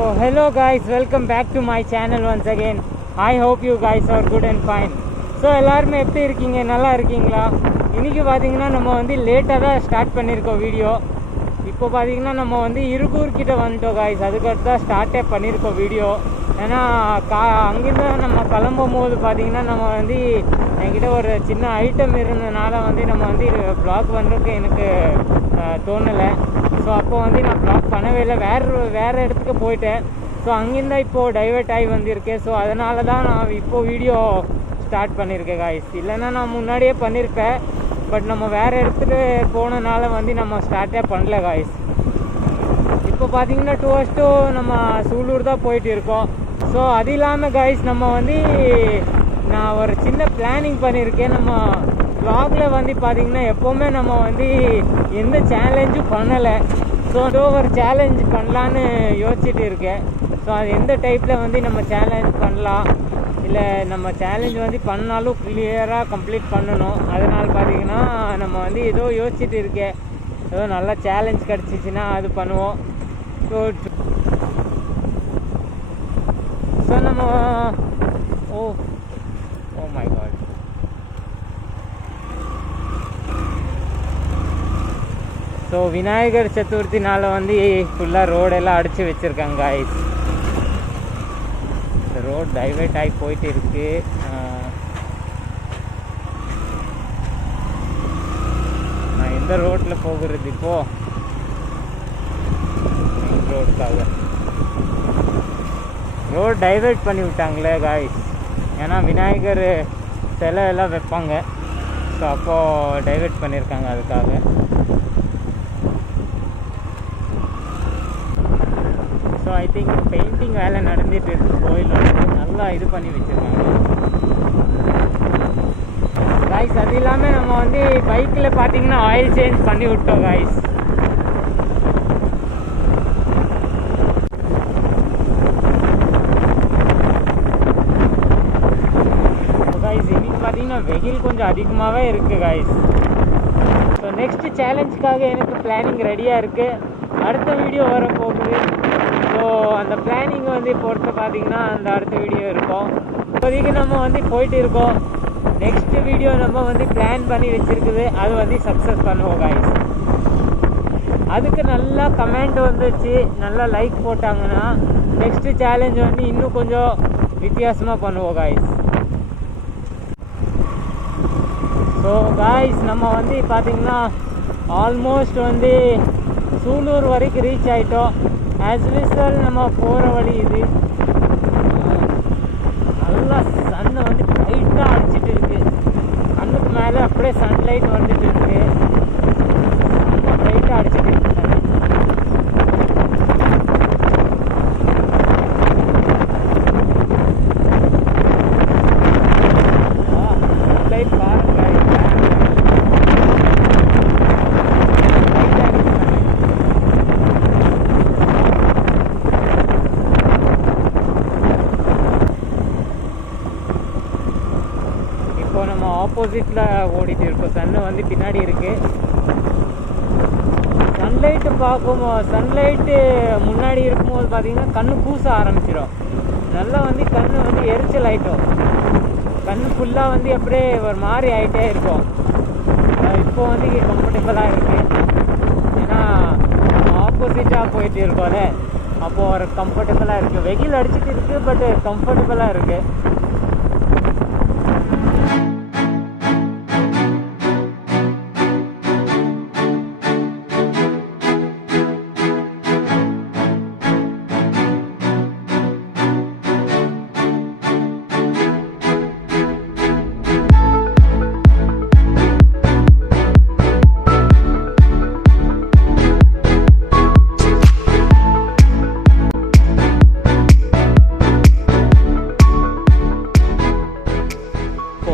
hello guys, welcome back to my channel once again. I hope you guys are good and fine. So எல்லாருமே எப்படி இருக்கீங்க, நல்லா இருக்கீங்களா? இன்றைக்கி பார்த்தீங்கன்னா நம்ம வந்து லேட்டாக தான் ஸ்டார்ட் பண்ணியிருக்கோம் வீடியோ. இப்போ பார்த்தீங்கன்னா நம்ம வந்து இருகூர்கிட்ட வந்துட்டோம் காய்ஸ். அதுக்கடுத்து தான் ஸ்டார்ட்டே பண்ணியிருக்கோம் வீடியோ. ஏன்னா அங்கேருந்து நம்ம கிளம்பும் போது பார்த்தீங்கன்னா நம்ம வந்து என்கிட்ட ஒரு சின்ன ஐட்டம் இருந்ததுனால வந்து நம்ம வந்து ப்ளாக் பண்ணுறதுக்கு எனக்கு தோணலை. ஸோ அப்போ வந்து நான் ப்ளாக் பண்ணவே இல்லை, வேறு இடத்துக்கு போயிட்டேன். ஸோ அங்கேருந்து இப்போது டைவெர்ட் ஆகி வந்திருக்கேன். ஸோ அதனால தான் நான் இப்போது வீடியோ ஸ்டார்ட் பண்ணியிருக்கேன் காய்ஸ். இல்லைன்னா நான் முன்னாடியே பண்ணியிருப்பேன், பட் நம்ம வேறு இடத்துக்கு போனதுனால வந்து நம்ம ஸ்டார்ட்டே பண்ணல காய்ஸ். இப்போ பார்த்தீங்கன்னா டுவர்ஸ் டூ நம்ம சூலூர் தான் போயிட்டு இருக்கோம். ஸோ அது இல்லாமல் காய்ஸ் நம்ம வந்து நான் ஒரு சின்ன பிளானிங் பண்ணியிருக்கேன். நம்ம வ்ளாகில் வந்து பார்த்திங்கன்னா எப்போவுமே நம்ம வந்து எந்த சேலஞ்சும் பண்ணலை. ஸோ ஏதோ ஒரு சேலஞ்ச் பண்ணலான்னு யோசிச்சுட்டு இருக்கேன். ஸோ அது எந்த டைப்பில் வந்து நம்ம சேலஞ்ச் பண்ணலாம், இல்லை நம்ம சேலஞ்ச் வந்து பண்ணாலும் கிளியராக கம்ப்ளீட் பண்ணணும். அதனால் பார்த்திங்கன்னா நம்ம வந்து ஏதோ யோசிச்சுட்டு இருக்கேன். ஏதோ நல்லா சேலஞ்ச் கிடச்சிச்சின்னா அது பண்ணுவோம். ஸோ நம்ம oh my God, so Vinayagar சதுர்த்தினால வந்து ஃபுல்லாக ரோடெல்லாம் அடித்து வச்சுருக்காங்க காய்ஸ். இந்த ரோட் டைவர்ட் ஆகி போயிட்டு இருக்கு. நான் எந்த ரோட்டில் போகிறது இப்போது? மெயின் ரோடுக்காக ரோட் டைவர்ட் பண்ணி விட்டாங்களே காய்ஸ். ஏன்னா விநாயகர் சிலை எல்லாம் வைப்பாங்க. ஸோ அப்போது டைவர்ட் பண்ணியிருக்காங்க அதுக்காக. ஸோ ஐ திங்க் பெயிண்டிங் வேலை நடந்துட்டு இருக்கு. கோயில் வந்து நல்லா இது பண்ணி வச்சுருக்காங்க காய்ஸ். அது இல்லாமல் நம்ம வந்து பைக்கில் பார்த்தீங்கன்னா ஆயில் சேஞ்ச் பண்ணி விட்டோம் காய்ஸ். பார்த்தீங்கன்னா வெயில் கொஞ்சம் அதிகமாகவே இருக்குது காய்ஸ். ஸோ நெக்ஸ்ட் சேலஞ்சுக்காக எனக்கு பிளானிங் ரெடியாக இருக்குது. அடுத்த வீடியோ வரப்போகுது. ஸோ அந்த பிளானிங் வந்து பொறுத்து பார்த்தீங்கன்னா அந்த அடுத்த வீடியோ இருக்கும். இப்போதைக்கு நம்ம வந்து போயிட்டு இருக்கோம். நெக்ஸ்ட் வீடியோ நம்ம வந்து பிளான் பண்ணி வச்சுருக்குது, அது வந்து சக்ஸஸ் பண்ணுவோம் காய்ஸ். அதுக்கு நல்லா கமெண்ட் வந்துச்சு, நல்லா லைக் போட்டாங்கன்னா நெக்ஸ்ட்டு சேலஞ்ச் வந்து இன்னும் கொஞ்சம் வித்தியாசமாக பண்ணுவோம் காய்ஸ். ஸோ காய்ஸ் நம்ம வந்து பார்த்திங்கன்னா ஆல்மோஸ்ட் வந்து சூலூர் வரைக்கும் ரீச் ஆகிட்டோம். ஆஸ் யூஸ்வல் நம்ம போகிற வழி இது. நல்லா சன்னை வந்து லைட்டாக அடிச்சிட்டு இருக்குது. கண்ணுக்கு மேலே அப்படியே சன்லைட் வந்துட்டு இருக்குது. ரொம்ப லைட்டாக அடிச்சிட்டு இருக்கு சன். சன்லைட் பாருங்க. இப்போ நம்ம ஆப்போசிட்டில் ஓடிட்டு இருக்கோம். சன்னு வந்து பின்னாடி இருக்குது. சன்லைட்டு சன்லைட்டு முன்னாடி இருக்கும்போது பார்த்திங்கன்னா கண்ணு கூச ஆரம்பிச்சிடும். நல்லா வந்து கண்ணு வந்து எரிச்சல் ஆகிட்டோம். கண்ணு ஃபுல்லாக வந்து அப்படியே ஒரு மாதிரி ஆகிட்டே இருக்கும். இப்போ வந்து கம்ஃபர்டபுளாக இருக்குது. ஏன்னா ஆப்போசிட்டாக போயிட்டு இருக்கோம்ல, அப்போது ஒரு கம்ஃபர்டபுளாக இருக்குது. வெயில் அடிச்சுட்டு இருக்குது, பட் கம்ஃபர்டபுளாக இருக்குது.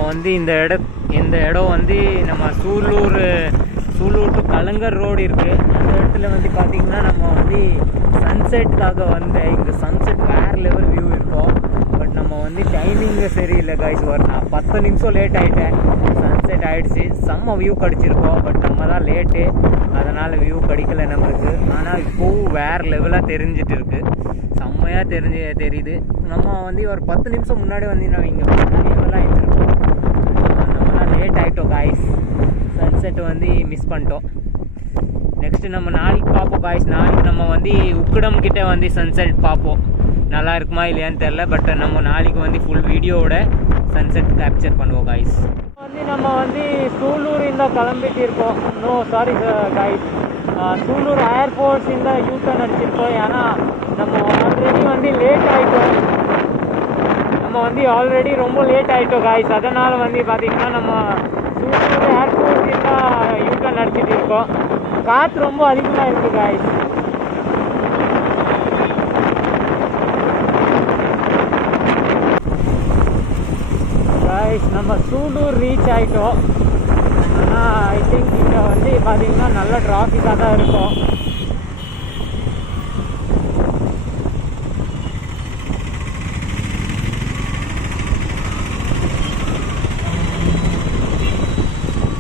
வந்து இந்த இடம் வந்து நம்ம சூலூர் டு கலங்கர் ரோடு இருக்குது. அந்த இடத்துல வந்து பார்த்திங்கன்னா நம்ம வந்து சன்செட்டுக்காக வந்தேன். இங்கே சன்செட் வேறு லெவல் வியூ இருக்கும். பட் நம்ம வந்து டைமிங்கு சரியில்லை காய்ஸ். நான் 10 நிமிஷம் லேட் ஆகிட்டேன். சன்செட் ஆகிடுச்சு. செம்ம வியூ கிடச்சிருக்கோம். பட் நம்ம தான் லேட்டு, அதனால் வியூ கிடைக்கல நம்மளுக்கு. ஆனால் இப்போவும் வேறு லெவலாக தெரிஞ்சிட்டு இருக்கு. செம்மையாக தெரியுது. நம்ம வந்து ஒரு 10 நிமிஷம் முன்னாடி வந்து நம்ம இங்கே லெவலாக இருந்திருக்கோம். நம்ம தான் லேட் ஆகிட்டோம் காய்ஸ். சன்செட் வந்து மிஸ் பண்ணிட்டோம். நெக்ஸ்ட்டு நம்ம நாளைக்கு பார்ப்போம் காய்ஸ். நாளைக்கு நம்ம வந்து உக்கடம் கிட்டே வந்து சன்செட் பார்ப்போம். நல்லா இருக்குமா இல்லையான்னு தெரில. பட் நம்ம நாளைக்கு வந்து ஃபுல் வீடியோவோட சன்செட் கேப்சர் பண்ணுவோம் காய்ஸ். வந்து நம்ம வந்து சூலூರಿಂದ கிளம்பிட்டு இருக்கோம். நோ சாரி காய்ஸ், சூலூர் ஏர்போர்ட்ஸிಂದ யூட்டர்ன் அடிச்சிருக்கோம். ஏன்னா நம்ம ஆல்ரெடி வந்து லேட் ஆகிட்டோம். ரொம்ப லேட் ஆகிட்டோம் காய்ஸ். அதனால் வந்து பார்த்திங்கன்னா நம்ம சூலூர் ஏர்போர்ட்ஸிಂದ யூட்டர்ன் அடிச்சிட்டு இருக்கோம். காற்று ரொம்ப அதிகமாக இருக்குது காய்ஸ். நம்ம சூலூர் ரீச் ஆகிட்டோம். ஆனால் ஐ திங்க் இங்கே வந்து பார்த்திங்கன்னா நல்ல டிராஃபிக்காக தான் இருக்கும்.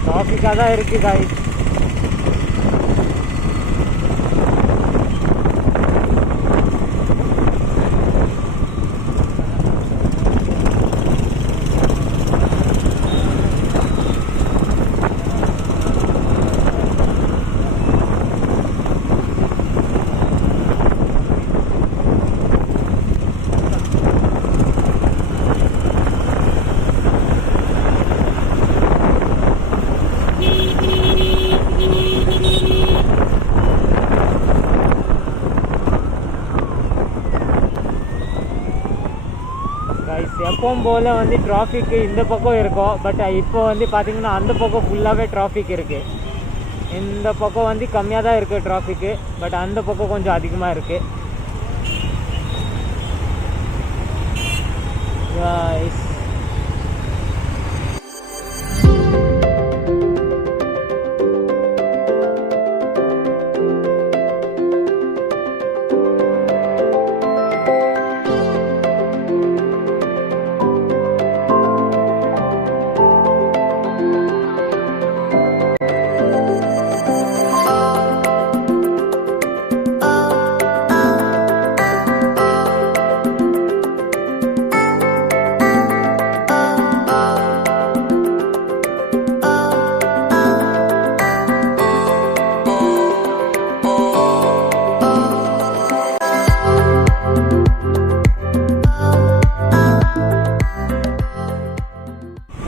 டிராஃபிக்காக தான் இருக்குது காய்ஸ். எப்பவும் போல் வந்து டிராஃபிக்கு இந்த பக்கம் இருக்கும். பட் இப்போ வந்து பார்த்திங்கன்னா அந்த பக்கம் ஃபுல்லாகவே டிராஃபிக் இருக்குது. இந்த பக்கம் வந்து கம்மியாக தான் இருக்குது டிராஃபிக்கு. பட் அந்த பக்கம் கொஞ்சம் அதிகமாக இருக்குது.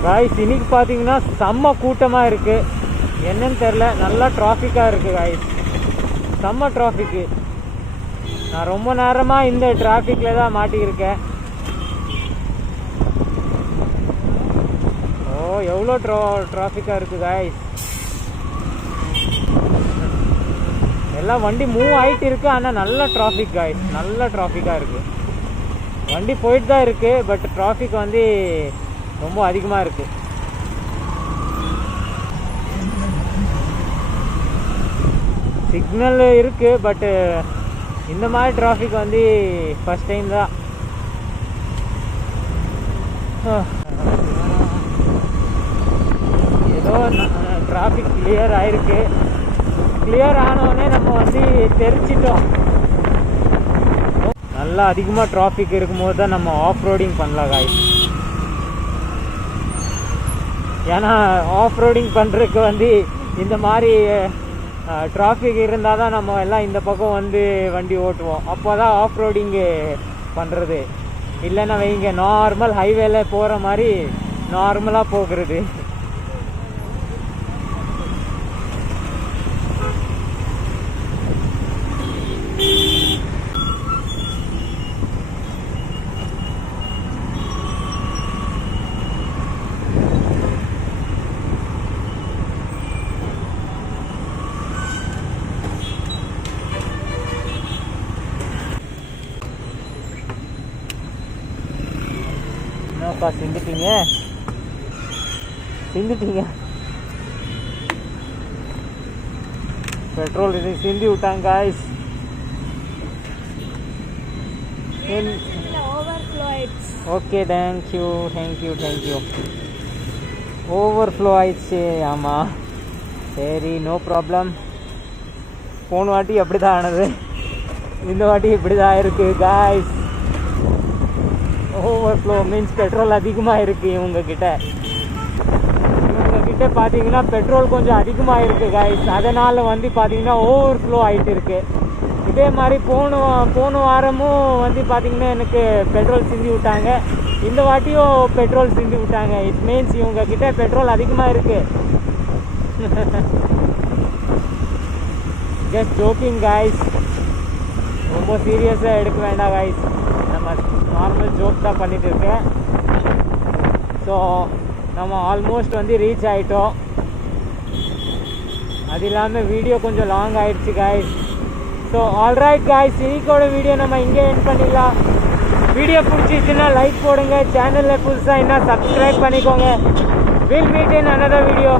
காய்ஸ் இன்னைக்கு பார்த்தீங்கன்னா செம்ம கூட்டமாக இருக்குது. என்னன்னு தெரில, நல்லா டிராஃபிக்காக இருக்குது காய்ஸ். செம்ம டிராஃபிக்கு. நான் ரொம்ப நேரமாக இந்த டிராஃபிக்கில் தான் மாட்டியிருக்கேன். ஓ எவ்வளோ டிராஃபிக்காக இருக்குது காய்ஸ். எல்லாம் வண்டி மூவ் ஆகிட்டு இருக்குது. ஆனால் நல்ல டிராஃபிக் காய்ஸ், நல்ல டிராஃபிக்காக இருக்குது. வண்டி போயிட்டு தான் இருக்குது. பட் டிராஃபிக் வந்து ரொம்ப அதிகமாக இருக்குது. சிக்னல் இருக்குது. பட்டு இந்த மாதிரி டிராஃபிக் வந்து ஃபஸ்ட் டைம் தான். ஏதோ டிராஃபிக் கிளியர் ஆகிருக்கு. கிளியர் ஆனோடனே நம்ம வந்து தெரிச்சிட்டோம். நல்லா அதிகமாக டிராஃபிக் இருக்கும்போது தான் நம்ம ஆஃப் ரோடிங் பண்ணலாம் காய்ஸ். ஏன்னா ஆஃப் ரோடிங் பண்ணுறதுக்கு வந்து இந்த மாதிரி டிராஃபிக் இருந்தால் தான் நம்ம எல்லாம் இந்த பக்கம் வந்து வண்டி ஓட்டுவோம். அப்போ தான் ஆஃப் ரோடிங்கு பண்ணுறது. இல்லைன்னா வைங்க நார்மல் ஹைவேல போகிற மாதிரி நார்மலாக போகிறது. என்னப்பா சிந்துட்டீங்க பெட்ரோல் இது சிந்தி விட்டாங்க காய்ஸ். Okay thank you. ஓவர்ஃப்ளோ ஆயிடுச்சு. ஆமாம், சரி, நோ ப்ராப்ளம். போன வாட்டி அப்படி தான் ஆனது, இந்த வாட்டி இப்படி தான் இருக்குது காய்ஸ். ஓவர்ஃப்ளோ மீன்ஸ் பெட்ரோல் அதிகமாக இருக்குது இவங்கக்கிட்ட பார்த்தீங்கன்னா பெட்ரோல் கொஞ்சம் அதிகமாக இருக்குது காய்ஸ். அதனால் வந்து பார்த்தீங்கன்னா ஓவர்ஃப்ளோ ஆகிட்டு இருக்குது. இதே மாதிரி போன வாரமும் வந்து பார்த்தீங்கன்னா எனக்கு பெட்ரோல் சிந்தி விட்டாங்க. இந்த வாட்டியும் பெட்ரோல் சிந்தி விட்டாங்க. இட் மீன்ஸ் இவங்கக்கிட்ட பெட்ரோல் அதிகமாக இருக்குது. ஜஸ்ட் ஜோக்கிங் காய்ஸ், ரொம்ப சீரியஸாக எடுக்க வேண்டாம் காய்ஸ். நம்ம நார்மல் ஜோக் தான் பண்ணிகிட்டு இருக்கேன். ஸோ நம்ம ஆல்மோஸ்ட் வந்து ரீச் ஆகிட்டோம். அது இல்லாமல் வீடியோ கொஞ்சம் லாங் ஆகிடுச்சு காய்ஸ். ஸோ ஆல்ரைட் காய்ஸ், இன்னைக்கோட வீடியோ நம்ம இங்கே எண்ட் பண்ணிடலாம். வீடியோ பிடிச்சிச்சுன்னா லைக் போடுங்க. சேனலில் புதுசாக என்ன சப்ஸ்கிரைப் பண்ணிக்கோங்க. Will meet in another video.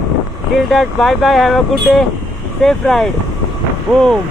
Till that, bye bye, have a good day, safe ride. Boom.